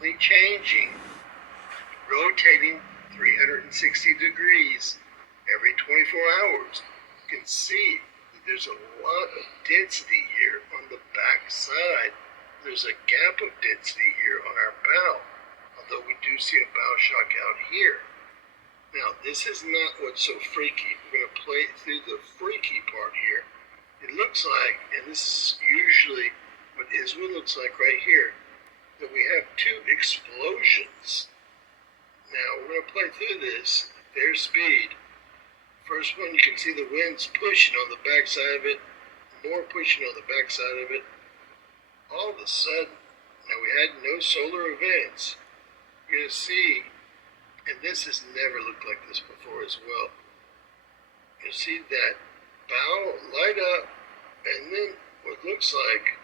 changing, rotating 360 degrees every 24 hours. You can see that there's a lot of density here on the back side. There's a gap of density here on our bow, although we do see a bow shock out here. Now, this is not what's so freaky. We're going to play through the freaky part here. It looks like, and this is usually what ISWA looks like right here, that we have two explosions. Now, we're going to play through this at their speed. First one, you can see the winds pushing on the back side of it, more pushing on the back side of it. All of a sudden, now we had no solar events. You're going to see, and this has never looked like this before as well. You see that bow light up, and then what looks like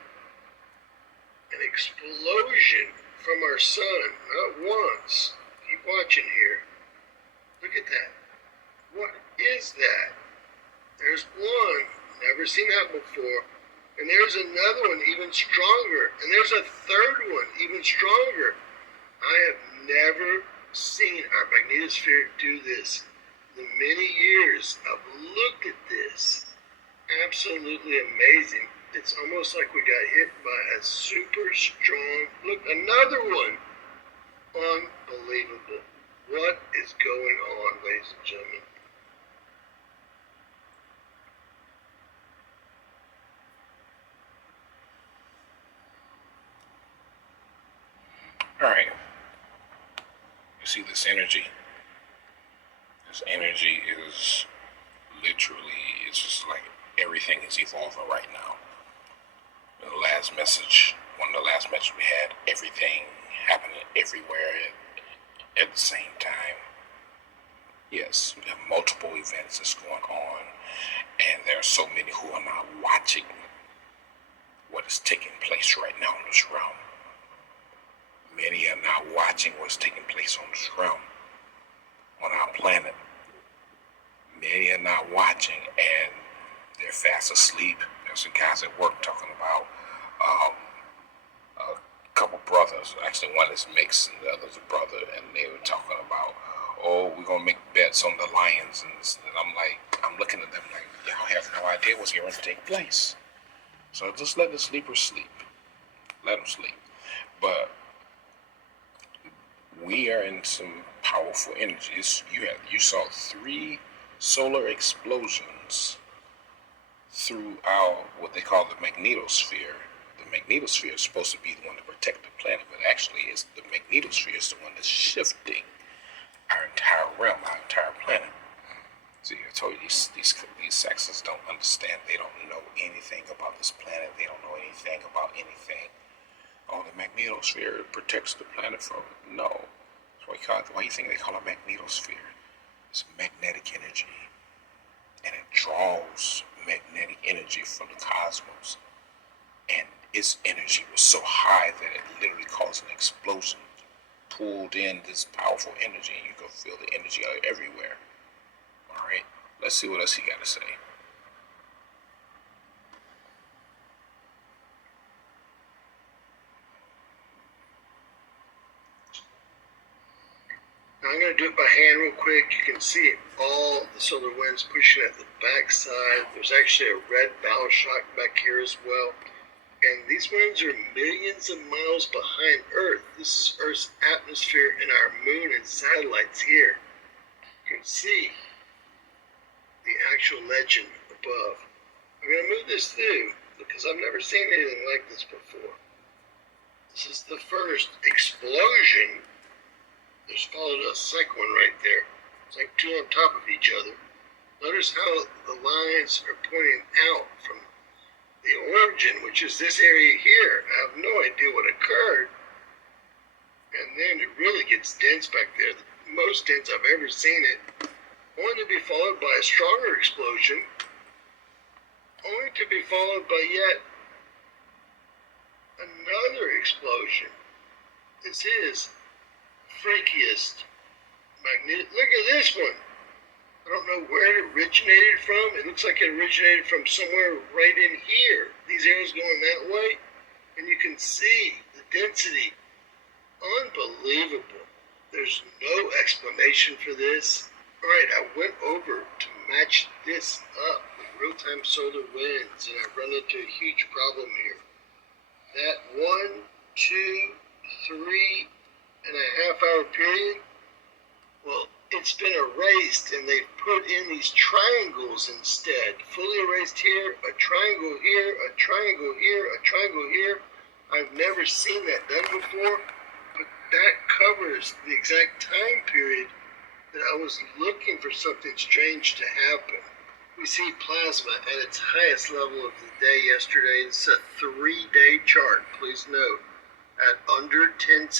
an explosion from our sun, not once. Keep watching here. Look at that. What is that? There's one, never seen that before. And there's another one even stronger. And there's a third one even stronger. I have never seen our magnetosphere do this. In the many years I've looked at this. Absolutely amazing. It's almost like we got hit by a super strong, look, another one. Unbelievable. What is going on, ladies and gentlemen? All right. You see this energy? This energy is literally, it's just like everything is evolving right now. The last message, one of the last messages we had, everything happening everywhere at the same time. Yes, we have multiple events that's going on, and there are so many who are not watching what is taking place right now in this realm. Many are not watching what's taking place on this realm, on our planet. Many are not watching, and they're fast asleep. There's some guys at work talking about a couple brothers. Actually, one is mixed and the other's a brother, and they were talking about, oh, we're gonna make bets on the Lions, and I'm looking at them like, y'all have no idea what's going to take place. So just let the sleepers sleep. Let them sleep. But we are in some powerful energies. You saw 3 solar explosions through our what they call the magnetosphere. The magnetosphere is supposed to be the one to protect the planet, but actually, it's the magnetosphere is the one that's shifting our entire realm, our entire planet. See, I told you these Saxons don't understand. They don't know anything about this planet. They don't know anything about anything. Oh, the magnetosphere protects the planet from no. That's why you think they call it magnetosphere? It's magnetic energy, and it draws magnetic energy from the cosmos. And its energy was so high that it literally caused an explosion. Pulled in this powerful energy, and you can feel the energy everywhere. All right, let's see what else he got to say. Now I'm going to do it by hand real quick. You can see all the solar winds pushing at the back side. There's actually a red bow shock back here as well. And these winds are millions of miles behind Earth. This is Earth's atmosphere and our moon and satellites here. You can see the actual legend above. I'm going to move this through because I've never seen anything like this before. This is the first explosion. There's followed a second one right there. It's like 2 on top of each other. Notice how the lines are pointing out from the origin, which is this area here. I have no idea what occurred. And then it really gets dense back there. The most dense I've ever seen it. Only to be followed by a stronger explosion. Only to be followed by yet another explosion. This is freakiest magnet. Look at this one. I don't know where it originated from. It looks like it originated from somewhere right in here. These arrows going that way, and you can see the density unbelievable. There's no explanation for this. All right, I went over to match this up with real-time solar winds, and I run into a huge problem here. That 3.5 hour period, well, it's been erased, and they've put in these triangles instead. Fully erased here, a triangle here, a triangle here, a triangle here. I've never seen that done before, but that covers the exact time period that I was looking for something strange to happen. We see plasma at its highest level of the day yesterday. It's a 3-day chart, please note, at under 10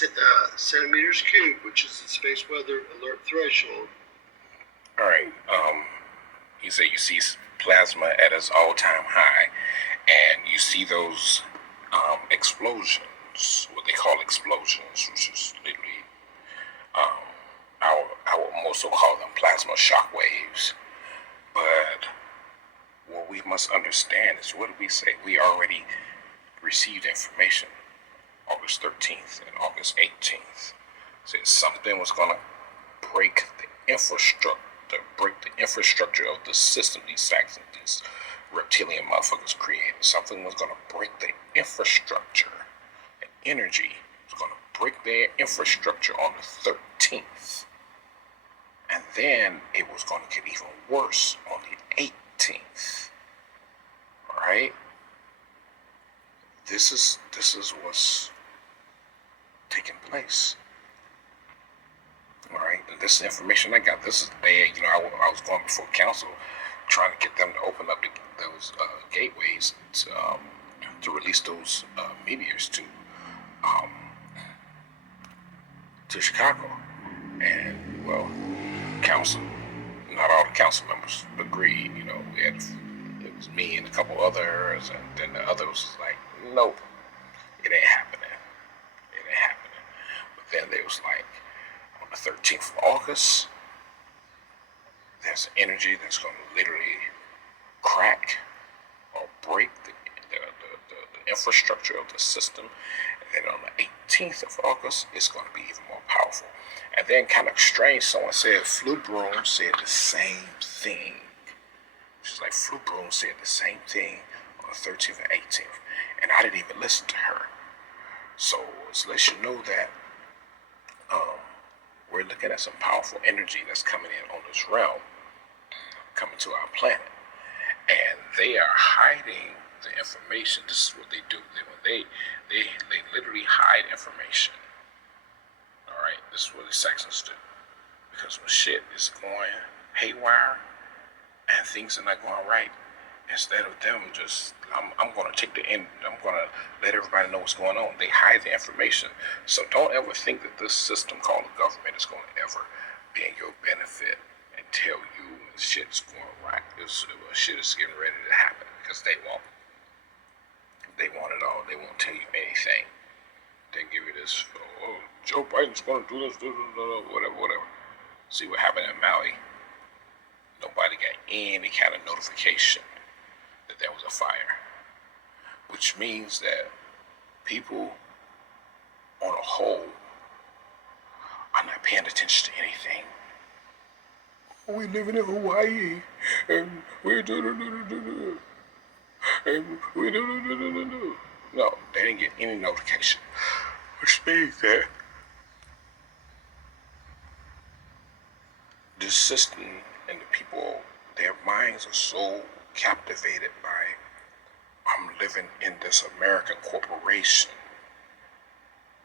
centimeters cubed, which is the space weather alert threshold. All right. You say you see plasma at its all-time high, and you see those explosions, what they call explosions, which is literally, I would more so call them plasma shock waves. But what we must understand is, what did we say? We already received information August 13th and August 18th. Said something was going to break the infrastructure of the system these reptilian motherfuckers created. Something was going to break the infrastructure. And energy was going to break their infrastructure on the 13th. And then it was going to get even worse on the 18th. Alright? This is what's taking place. Alright? And this is the information I got. This is the day, I was going before council trying to get them to open up those gateways to release those meteors to Chicago. And, well, council, not all the council members agreed. It was me and a couple others, and then the others was like, nope, it ain't happening. It ain't happening. But then they was like, on the 13th of August, there's energy that's going to literally crack or break the infrastructure of the system. And then on the 18th of August, it's going to be even more powerful. And then, kind of strange, someone said Flu Broom said the same thing. She's like, Flu Broom said the same thing on the 13th and 18th. And I didn't even listen to her. So it's let you know that we're looking at some powerful energy that's coming in on this realm, coming to our planet. And they are hiding the information. This is what they do. They literally hide information. Alright, this is what the Saxons do. Because when shit is going haywire and things are not going right, instead of them just, I'm going to take the end, I'm going to let everybody know what's going on. They hide the information. So don't ever think that this system called the government is going to ever be in your benefit and tell you when shit's going right. Shit is getting ready to happen, because they won't. They want it all. They won't tell you anything. They give you this, Joe Biden's going to do this, whatever. See what happened in Maui? Nobody got any kind of notification that there was a fire. Which means that people on a whole are not paying attention to anything. We living in Hawaii, and we do. And we do. No, they didn't get any notification. Which means that the system and the people, their minds are so captivated by, I'm living in this American corporation.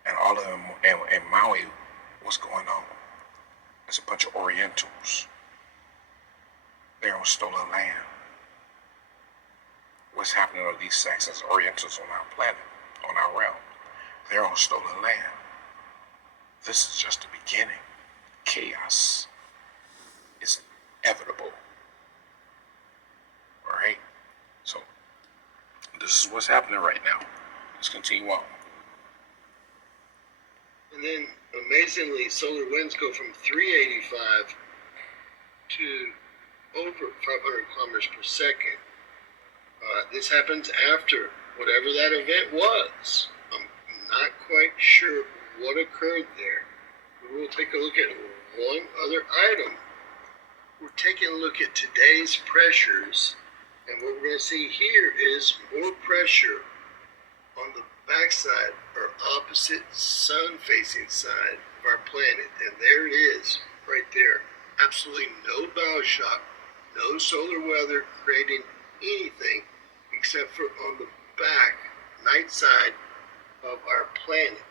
And all of them, in Maui, what's going on? There's a bunch of Orientals. They're on stolen land. What's happening to these Saxons, Orientals on our planet, on our realm? They're on stolen land. This is just the beginning. Chaos is inevitable. Alright? So, this is what's happening right now. Let's continue on. And then, amazingly, solar winds go from 385 to over 500 kilometers per second. This happens after whatever that event was. I'm not quite sure what occurred there. We will take a look at one other item. We're taking a look at today's pressures, and what we're going to see here is more pressure on the backside or opposite sun-facing side of our planet, and there it is, right there. Absolutely no bow shock, no solar weather creating anything except for on the back, night side of our planet.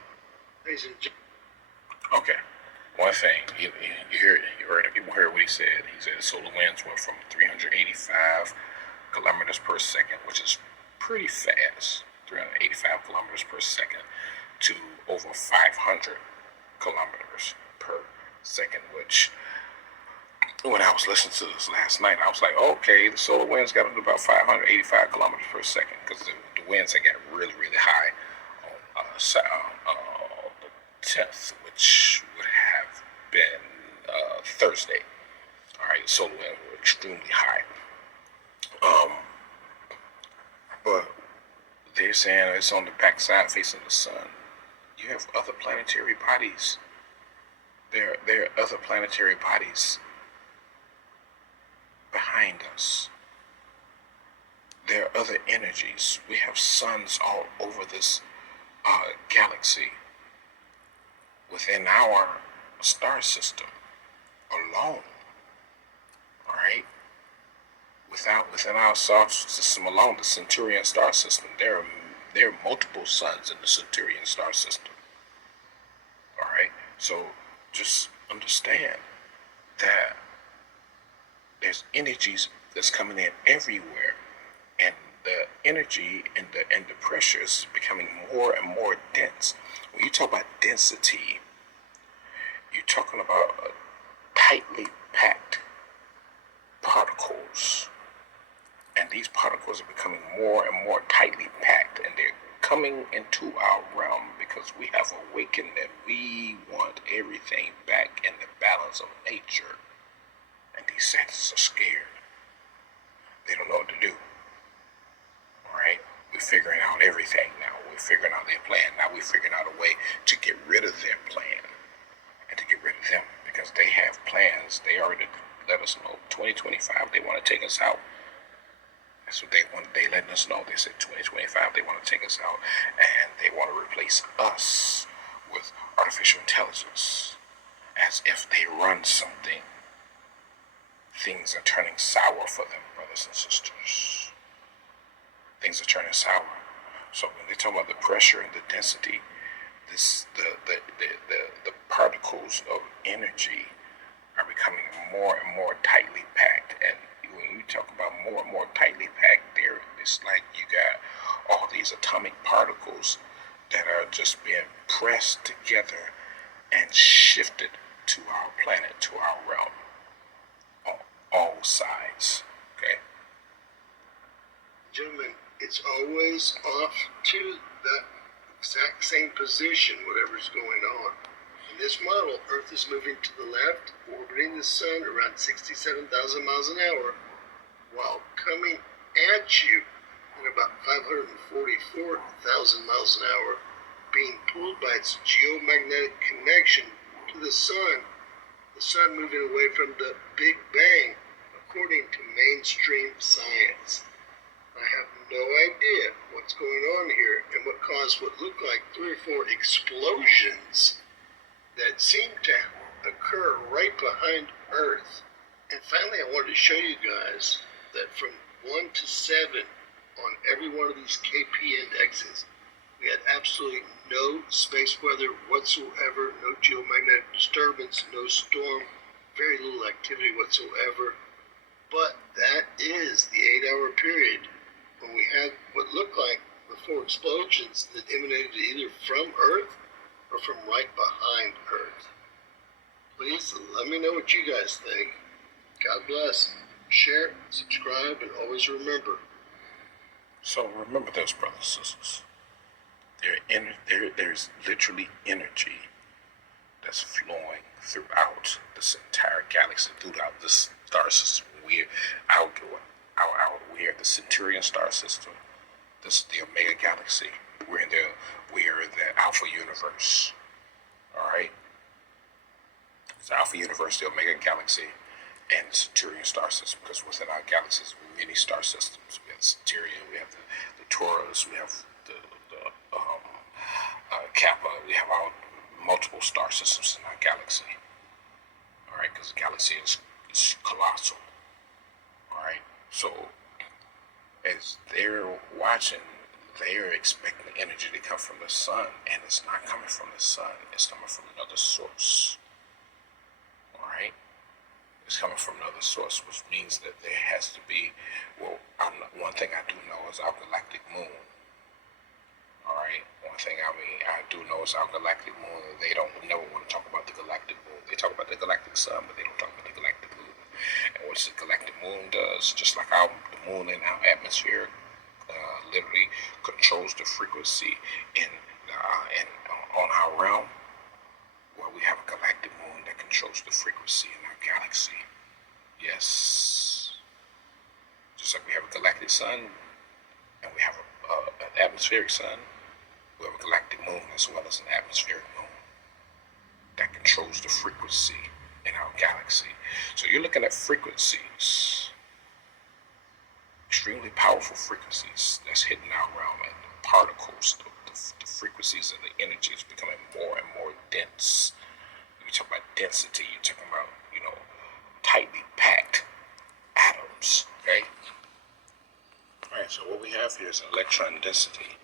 Ladies and gentlemen. Okay. One thing, you heard what he said. He said solar winds went from 385 kilometers per second, which is pretty fast, 385 kilometers per second, to over 500 kilometers per second, which when I was listening to this last night, I was like, okay, the solar winds got up to about 585 kilometers per second, because the winds had got really, really high on the 10th, which would have been Thursday. All right, the solar winds were extremely high. But they're saying it's on the backside facing the sun. You have other planetary bodies. There are other planetary bodies behind us. There are other energies. We have suns all over this galaxy. Within our star system alone. All right? Within our star system alone, the Centurion star system, there are multiple suns in the Centurion star system. All right? So just understand that there's energies that's coming in everywhere, and the energy and the pressure is becoming more and more dense. When you talk about density, you're talking about tightly packed particles, and these particles are becoming more and more tightly packed, and they're coming into our realm because we have awakened that we want everything back in the balance of nature. And these scientists are scared. They don't know what to do. Alright? We're figuring out everything now. We're figuring out their plan. Now we're figuring out a way to get rid of their plan. And to get rid of them. Because they have plans. They already let us know. 2025, they want to take us out. That's what they want. They letting us know. They said 2025, they want to take us out. And they want to replace us with artificial intelligence. As if they run something. Things are turning sour for them, brothers and sisters. Things are turning sour. So when they talk about the pressure and the density, the particles of energy are becoming more and more tightly packed. And when you talk about more and more tightly packed, it's like you got all these atomic particles that are just being pressed together and shifted to our planet, to our realm. All sides. Okay? Gentlemen, it's always off to the exact same position, whatever's going on. In this model, Earth is moving to the left, orbiting the sun around 67,000 miles an hour, while coming at you at about 544,000 miles an hour, being pulled by its geomagnetic connection to the sun moving away from the Big Bang, according to mainstream science. I have no idea what's going on here and what caused what looked like 3 or 4 explosions that seemed to occur right behind Earth. And finally, I wanted to show you guys that from 1 to 7 on every one of these KP indexes, we had absolutely no space weather whatsoever, no geomagnetic disturbance, no storm, very little activity whatsoever. But that is the 8-hour period when we had what looked like the 4 explosions that emanated either from Earth or from right behind Earth. Please let me know what you guys think. God bless. Share, subscribe, and always remember. So remember this, brothers and sisters. There's literally energy that's flowing throughout this entire galaxy, throughout this star system. We are the Centurion star system. This is the Omega galaxy. We are in the Alpha universe. All right, it's Alpha University, Omega Galaxy, and Centaurian star system. Because within our galaxies, many star systems. We have Centaurian, we have the Taurus, we have the Kappa. We have our multiple star systems in our galaxy. All right, because the galaxy is colossal. All right, so as they're watching, they're expecting energy to come from the sun, and it's not coming from the sun. It's coming from another source. All right, it's coming from another source, which means that there has to be. Well, one thing I do know is our galactic moon. All right. One thing I do know is our galactic moon. They don't never want to talk about the galactic moon. They talk about the galactic sun, but they don't talk about the galactic moon. And what the galactic moon does, just like the moon in our atmosphere, literally controls the frequency in on our realm. Well, we have a galactic moon that controls the frequency in our galaxy. Yes. Just like we have a galactic sun, and we have an atmospheric sun. We have a galactic moon as well as an atmospheric moon that controls the frequency in our galaxy. So you're looking at frequencies, extremely powerful frequencies that's hitting our realm, and the particles, the frequencies of the energy is becoming more and more dense. You're talking about density, you're talking about, tightly packed atoms, okay? All right, so what we have here is electron density.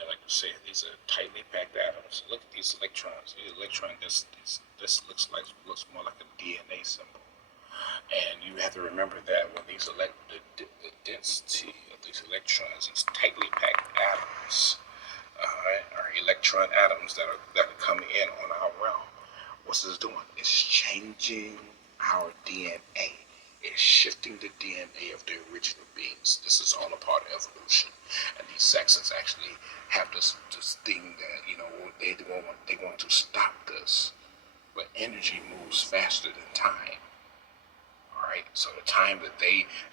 And like I said, these are tightly packed atoms. Look at these electrons. These electron densities. This looks more like a DNA symbol. And you have to remember that when the density of these electrons is tightly packed atoms, are electron atoms that are coming in on our realm. What's this doing? It's changing our DNA. It's shifting the DNA of the original beings. This is all a part of evolution. And these Saxons actually have this thing that, they want to stop this. But energy moves faster than time. All right? So the time that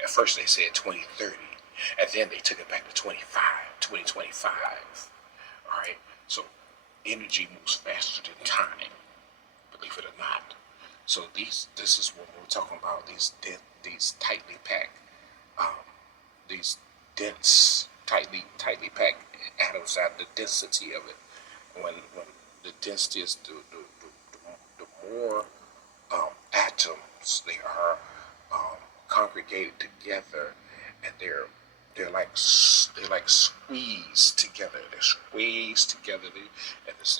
at first they said 2030, and then they took it back to 2025. All right? So energy moves faster than time, believe it or not. So this is what we're talking about. These tightly packed, these dense, tightly packed atoms. The density of it, when the density is the more atoms they are congregated together, and they're like squeezed together. They're squeezed together, and as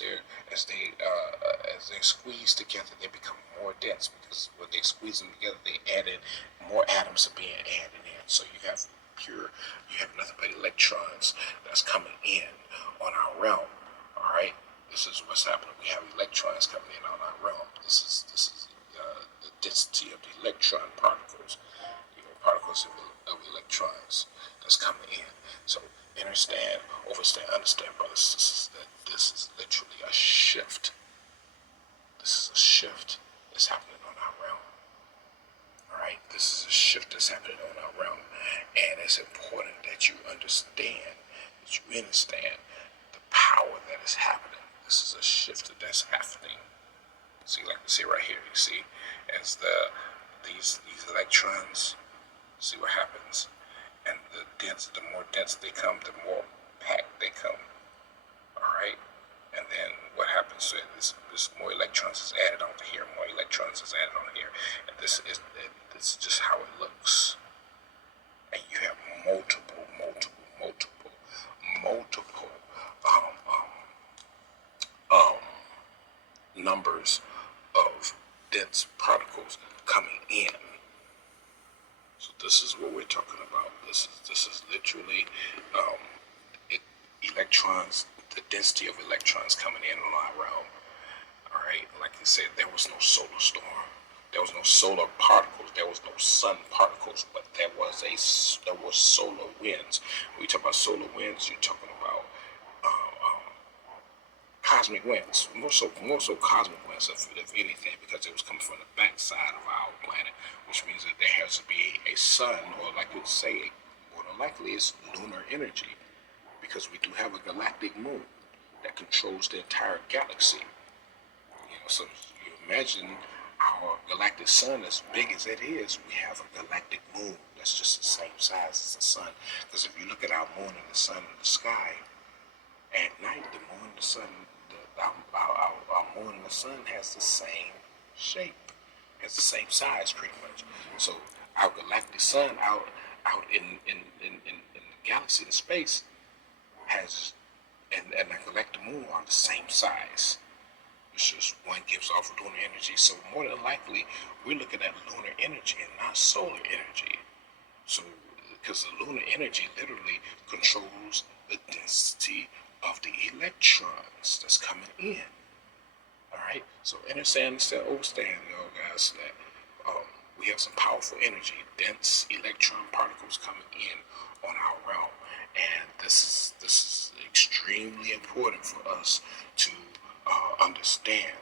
they squeeze together, they become more dense, because when they squeeze them together, they add in more atoms are being added in. So you have nothing but electrons that's coming in on our realm. All right, this is what's happening. We have electrons coming in on our realm. This is the density of the electron particles. Particles of electrons that's coming in. So understand, brothers, this is literally a shift. This is a shift that's happening on our realm. Alright? This is a shift that's happening on our realm. And it's important that you understand the power that is happening. This is a shift that's happening. See, like we see right here, you see, as these electrons, see what happens. And the more dense they come, the more packed they come. Alright? And then what happens is more electrons is added onto here, more electrons is added on here. And this is just how it looks. And you have multiple numbers of dense particles coming in. So this is what we're talking about. This is literally electrons, the density of electrons coming in on our realm. All right, like I said, there was no solar storm, there was no solar particles, there was no sun particles, but there was solar winds. When you talk about solar winds, you're talking about cosmic winds, more so cosmic winds, if anything, because it was coming from the backside of our planet, which means that there has to be a sun, or like you would say, more than likely it's lunar energy, because we do have a galactic moon that controls the entire galaxy. So you imagine our galactic sun, as big as it is, we have a galactic moon that's just the same size as the sun. Because if you look at our moon and the sun in the sky, at night, the moon and the sun, our moon and the sun has the same shape, has the same size pretty much. So our galactic sun out in the galaxy, in space, has and the galactic moon are the same size. It's just one gives off lunar energy. So more than likely, we're looking at lunar energy and not solar energy. So because the lunar energy literally controls the density of the electrons that's coming in. All right. So understand, guys, that we have some powerful energy, dense electron particles coming in on our realm, and this is extremely important for us to understand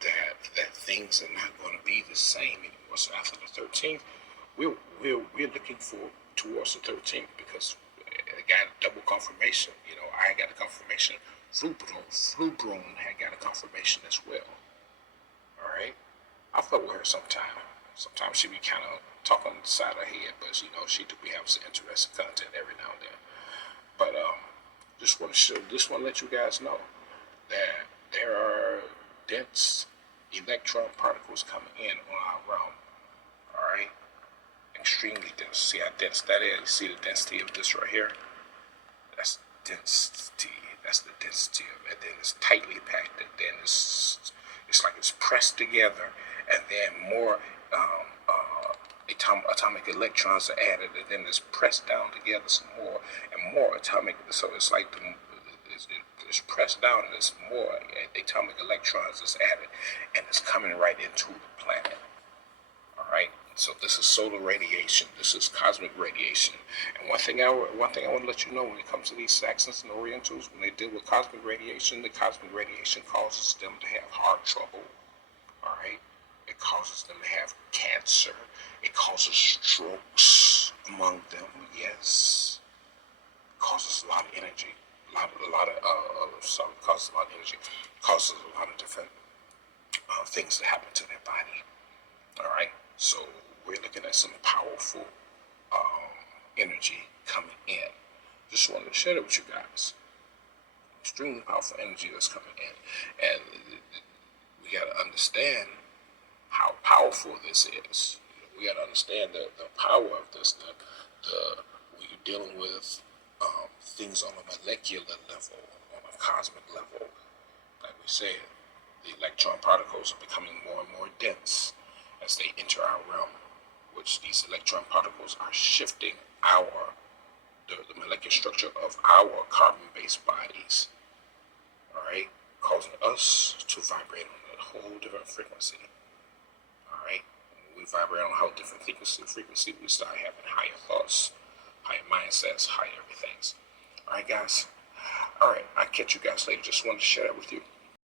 that things are not going to be the same anymore. So after the 13th, we're looking towards the 13th because I got double confirmation. I got a confirmation. Flubron had got a confirmation as well. All right, I fuck with her sometime. Sometimes she be kind of talking on the side of her head, but she do be having some interesting content every now and then. But just want to let you guys know that there are dense electron particles coming in on our realm. All right, extremely dense. See how dense that is? You see the density of this right here? That's density. That's the density of it. And then it's tightly packed, and then it's like it's pressed together, and then more atomic electrons are added, and then it's pressed down together some more and more atomic. So it's like it's pressed down, and there's more atomic electrons that's added, and it's coming right into the planet. All right. So this is solar radiation. This is cosmic radiation. And one thing I want to let you know when it comes to these Saxons and Orientals, when they deal with cosmic radiation, the cosmic radiation causes them to have heart trouble. All right. It causes them to have cancer. It causes strokes among them. Yes. It causes a lot of energy. Causes a lot of energy. Causes a lot of different things to happen to their body. All right. So we're looking at some powerful energy coming in. Just wanted to share it with you guys. Extremely powerful energy that's coming in, and we got to understand how powerful this is. We got to understand the power of this. When you're dealing with things on a molecular level, on a cosmic level, like we said, the electron particles are becoming more and more dense as they enter our realm, which these electron particles are shifting the molecular structure of our carbon-based bodies, all right, causing us to vibrate on a whole different frequency, all right. When we vibrate on a whole different frequency, we start having higher thoughts, higher mindsets, higher everythings. All right, guys. All right, I'll catch you guys later. Just wanted to share that with you.